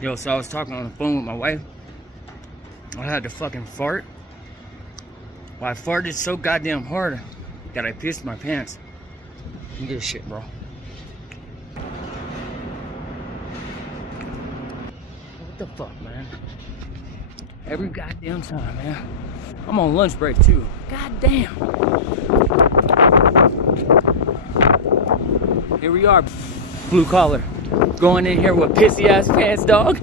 Yo, so I was talking on the phone with my wife. I had to fucking fart. Well, I farted so goddamn hard that I pissed my pants. Look at this shit, bro. What the fuck, man? Every goddamn time, man. I'm on lunch break too. God damn. Here we are, blue collar, going in here with pissy ass pants, dog.